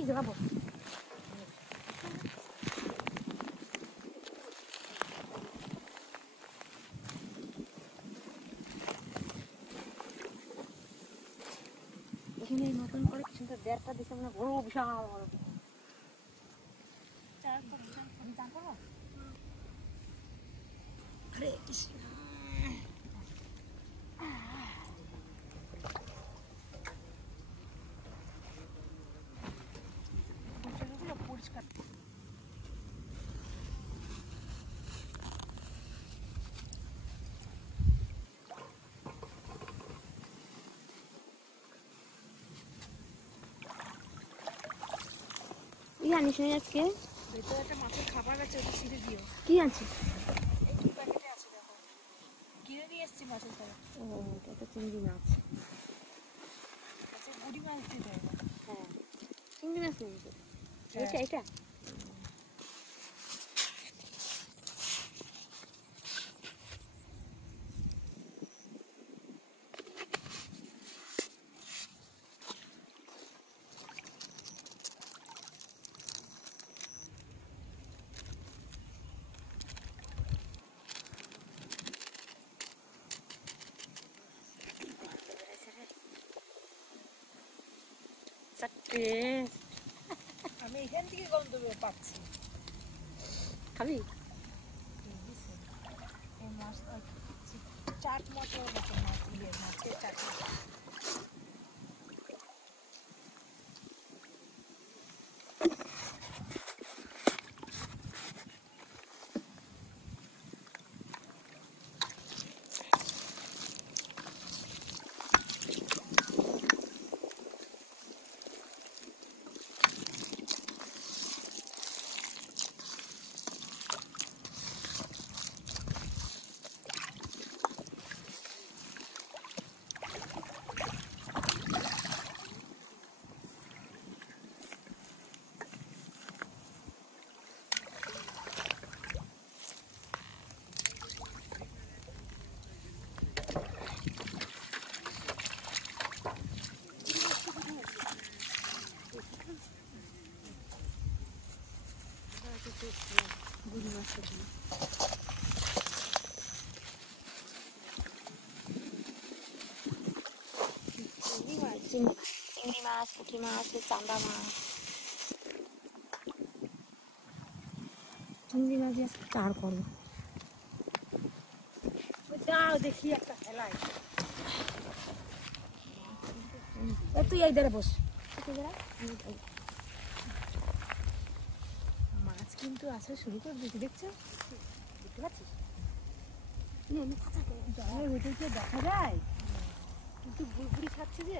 এই যে বাবু এখানে নতুন করে কি সুন্দর দেড়টা দিচ্ছে মানে বড় বিশাল বড় হরে কৃষ্ণ পরিষ্কার আনিস নি আজকে ভেতরে একটা মাছের খাবার আছে ওটা ছিঁড়ে দিও কি আছে এই প্যাকেটে আছে দেখো কিনে নিয়ে এসেছি মাছের খাবার ও এটা তো চিংড়ি মাছ আচ্ছা গুড়ি মাছ দিয়ে দেয় হ্যাঁ চিংড়ি মাছ নিয়ে এটা এটা আমি এখান থেকে গন্ধ পাচ্ছি খাবি এই মাছ চাট মশলার মতো মাছ দিয়ে মাছের চাট মশলা গুড়ি মাছ চিংড়ি মাছ পুঁটি মাছ চান্দা মাছ চিংড়ি মাছ দিয়ে চার করবো যাও দেখি একটা খেলায় তুই এই ধারে বস মাছ কিন্তু আসা শুরু করে দিয়েছি দেখছো দেখতে পাচ্ছিস জলের ভিতরে দেখা যায় কিন্তু গুড়গুড়ি খাচ্ছে যে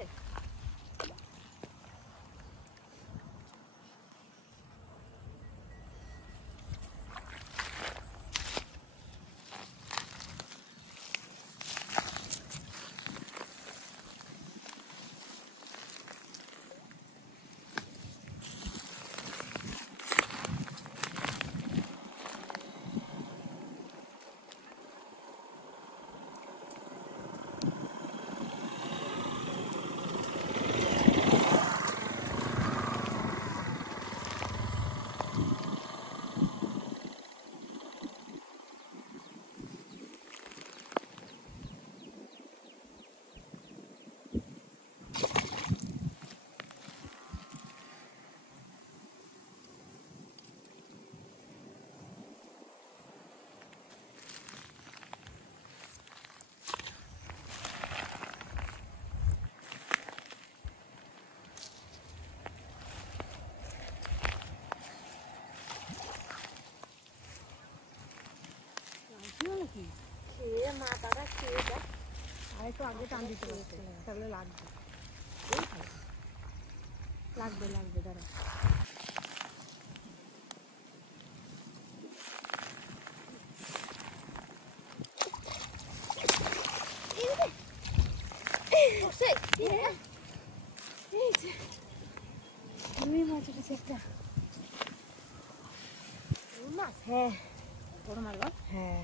খেয়ে মাথাটা খেয়ে দেখ আর একটু আগে টান দিতে হচ্ছে তাহলে লাগবে লাগবে লাগবে দাঁড়া রুই মাছ আছে একটা রুই মাছ হ্যাঁ বড় মাছ বল হ্যাঁ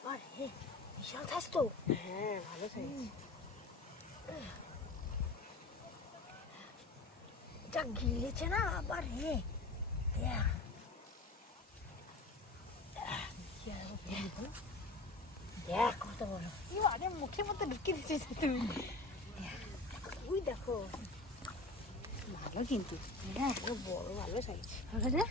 আবার হ্যাঁ বিশাল সাইজ তো হ্যাঁ ভালো সাইজ যা গিলেছে না আবার রে দেখ কত বড় মুখের মধ্যে ঢুকিয়ে দিচ্ছে তুমি। ওই দেখো ভালো কিন্তু হ্যাঁ বড় ভালো সাইজ ভালো রে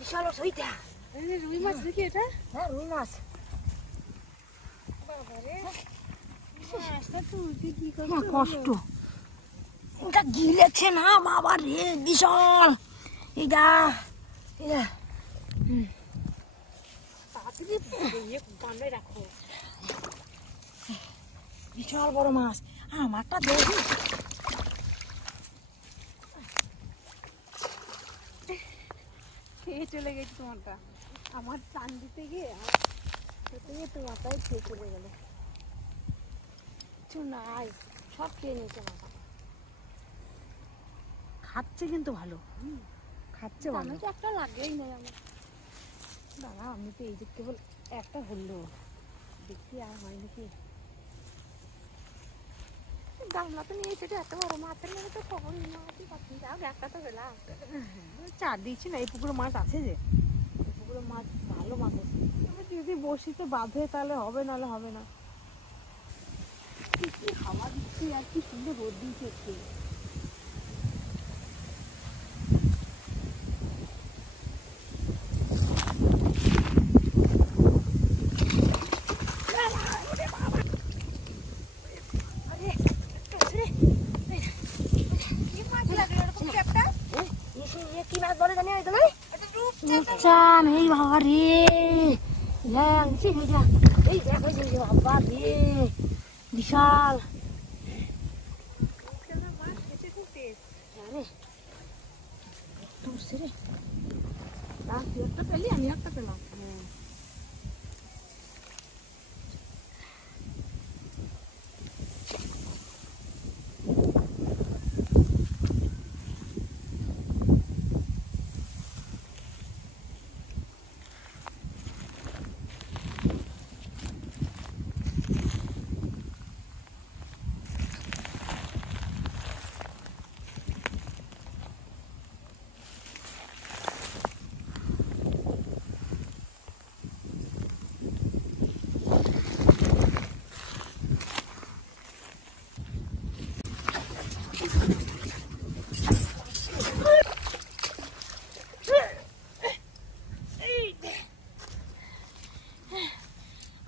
বিশাল ওইটা রুই মাছ দেখি এটা হ্যাঁ রুই মাছ কষ্ট এটা গিলেছে না বাবা রে বিশাল এটা রাখো বিশাল বড় মাছ আমারটা দেখি খেয়ে চলে গেছে তোমারটা আমার টান দিতে গিয়ে তোমারটাই খেয়ে চলে গেল কিছু নাই সব খেয়ে নিয়েছে মাথা খাচ্ছে কিন্তু ভালো খাচ্ছে ভালো তো একটা লাগেই নেই আমার দাদা আমি তো এই দিক কেবল একটা হলো দেখি আর হয় নাকি গামলা তো নিয়ে সেটা এত বড় মাছের মধ্যে তো খবরই মাছই পাচ্ছি যাও একটা তো পেলাম চার দিচ্ছি না এই পুকুরে মাছ আছে যে এই পুকুরে মাছ ভালো মাছ আছে যদি বসিতে বাঁধে তাহলে হবে নাহলে হবে না কি হাওয়া দিচ্ছে আর কি সুন্দর রোদ দিচ্ছে একটু এই বাবা রে এই দেখো বাবা রে বিশাল একটা পেলি আমি একটা পেলাম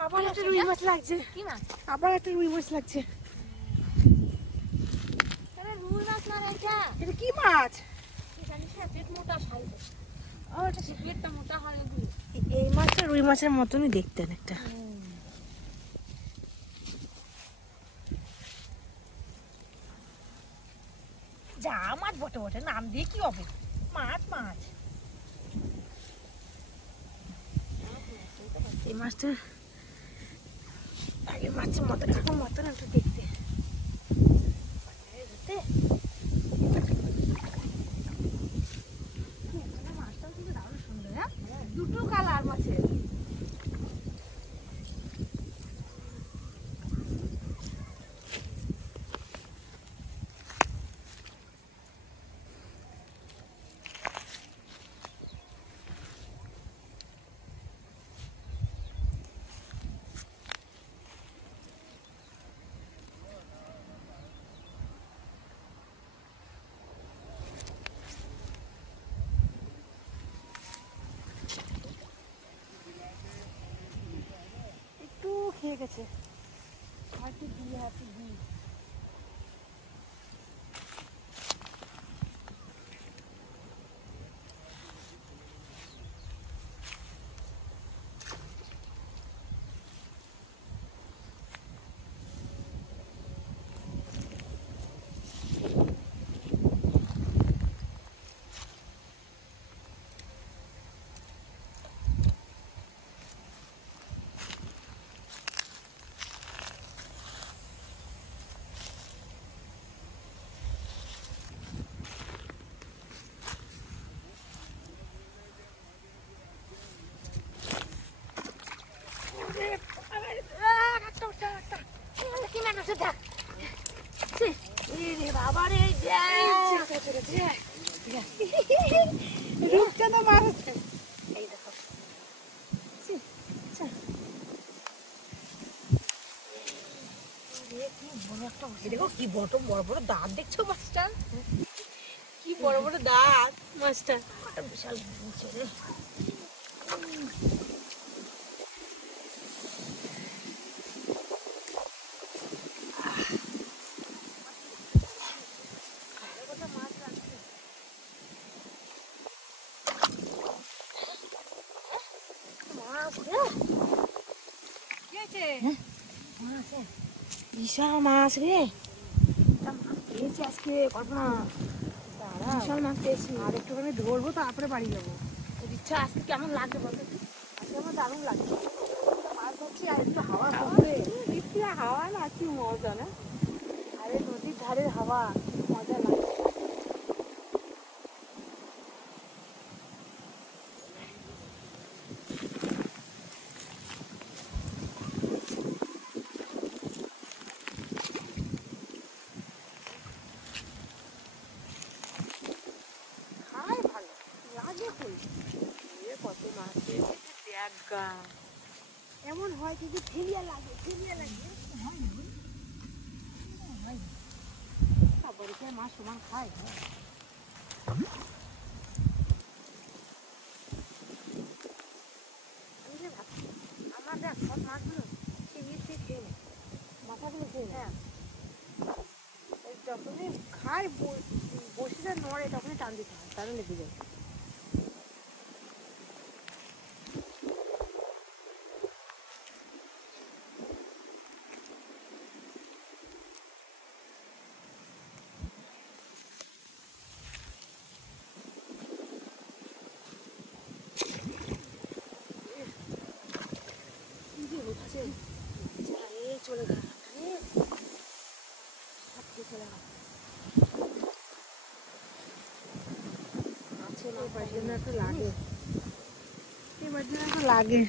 আবার একটা রুই মাছ লাগছে কি মাছ আবার একটা রুই মাছ লাগছে রুই মাছ না এটা এটা কি মাছ জানিস না পেট মোটা সাইজ এটা পেটটা মোটা হয় এই মাছটা রুই মাছের মতনই দেখতে একটা যা মাছ বটে বটে নাম দিয়ে কি হবে মাছ মাছ এই মাছটা আগে মাছের মতো এখন মতন একটু দেখতে মাছটাও কিন্তু দারুণ সুন্দর হ্যাঁ দুটো কালার মাছের খেয়ে গেছে হাঁটু দিয়ে দেখো কি বড় বড় বড় দাঁত দেখছো মাছটা, কি বড় বড় দাঁত মাছটা, একটা বিশাল বুঝছে রে। বিশাল মাছ রে, মাছ পেয়েছি আজকে কল্পনা, বিশাল মাছ পেয়েছি। আর একটুখানি ধরবো তারপরে বাড়ি যাবো। ইচ্ছা আজকে কেমন লাগবে বলতো? আজকে আমার দারুণ লাগবে, মাছ ধরছি আর একটু হাওয়া করবে, হাওয়া না কি মজা না, আরে নদীর ধারের হাওয়া কি মজা লাগে। কত মাছ এমন হয় যদি ফিরিয়া লাগে, মাছ সমান খায়। আমার দেখ সব মাছগুলো খেয়ে নেয়, মাথাগুলো খেয়ে নেয়। যখনই খায় বসিটা নড়ে তখনই টান দিতে হয়, তাহলে লেগে যায়। চলে গেল লাগে, এবার লাগে।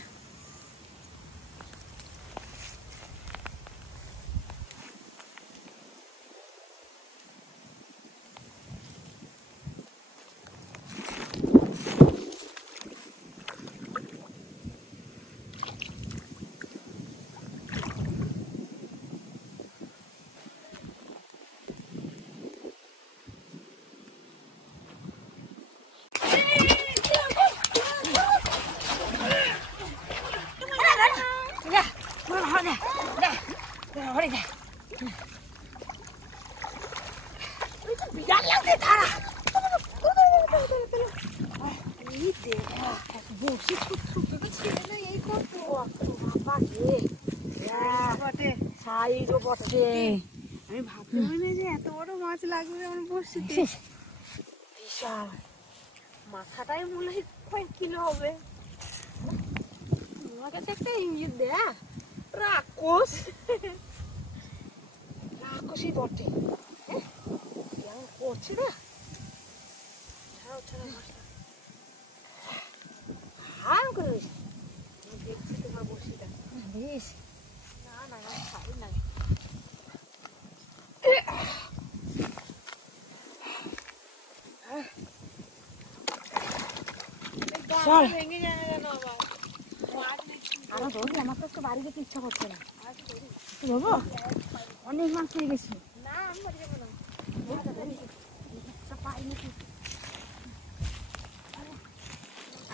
আমি ভাবতে পারি যে এত বড় মাছ লাগবে আমার বড়শিতে। বিশাল মাথাটাই মনে হয় কয়েক কিলো হবে। আমার কাছে একটা ইঙ্গিত দেয়া রাক্ষস, রাক্ষসই বটে। কেমন করছে না, ছাড়াও ছাড়াও মাছটা হাম করে দেখছি তোমার বড়শিটা বেশ। না না না ছাড়ি না, ভেঙে যাবে যেন আবার। আরো ধরবি, আমার তো বাড়ি যেতে ইচ্ছা করছে না। ধরবো, অনেক মাছ পেয়ে গেছি। না আমি বাড়ি যাবো না,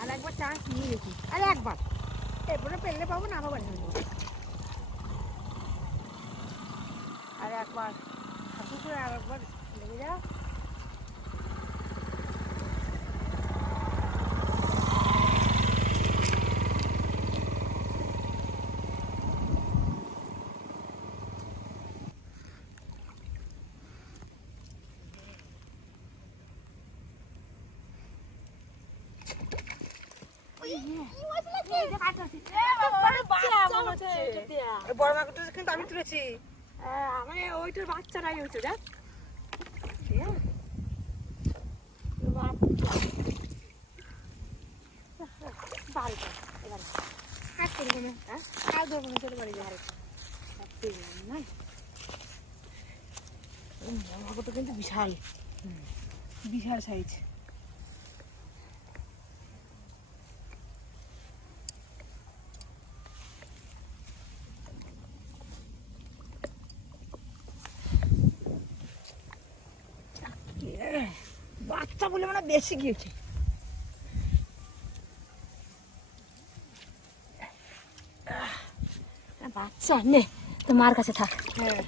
আর একবার চান্স নিয়ে দেখি, আরে একবার এরপরে পেলে পাবো না, আবার বাড়ি যাবো। আর একবার হাসু করে আর একবার লেগে যা। বড় মাগুরটা কিন্তু আমি তুলেছি, মানে ওইটার বাচ্চারাই হয়েছে দেখ। মাগুরটা কিন্তু বিশাল, বিশাল সাইজ। বলে মানে বেশি গিয়েছে। বাচ্চা নে তো মার কাছে থাক। হ্যাঁ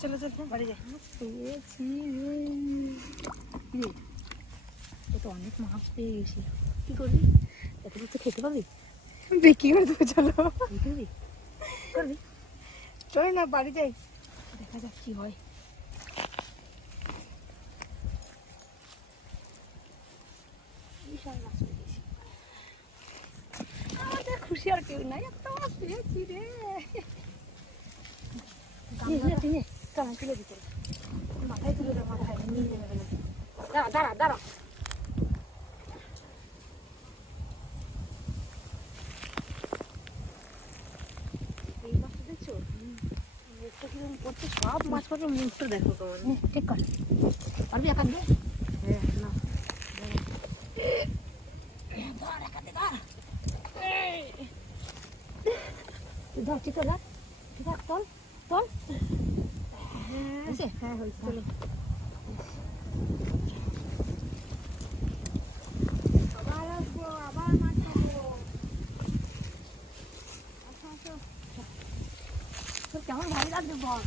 চলো চলো বাড়ি যাই। পেয়েছি রে, তো তো অনেক মাছ পেয়ে গেছি। কি করবি? এত তো খেতে পাবি? বিক্রি করে দেবো। চলো করবি করবি, চলো না বাড়ি যাই। দেখা যাক কি হয়। বিশাল মাছ পেয়ে গেছি। আমাদের খুশি আর কেউ নাই, একটা মাছ পেয়েছি রে। কেমন তুলে দিতে মাথায় তুলে দে, মাথায় নিয়ে যাবে। দাঁড়া দাঁড়া দাঁড়া। এই মাছটা দেখছো? মুখটা কিরকম করছে, সব মাছ পাবে মুখটা দেখো তোমার। ঠিক কর, পারবি একা দিয়ে? হ্যাঁ না ধর একা দে, ধর। তুই ধর, ঠিক ধর, ঠিক আছে, তোল তোল। হয়েছে? হ্যাঁ হয়েছে। চলো আবার আসবো, আবার মাছ পাবো। তোর কেমন ভালো লাগছে বল।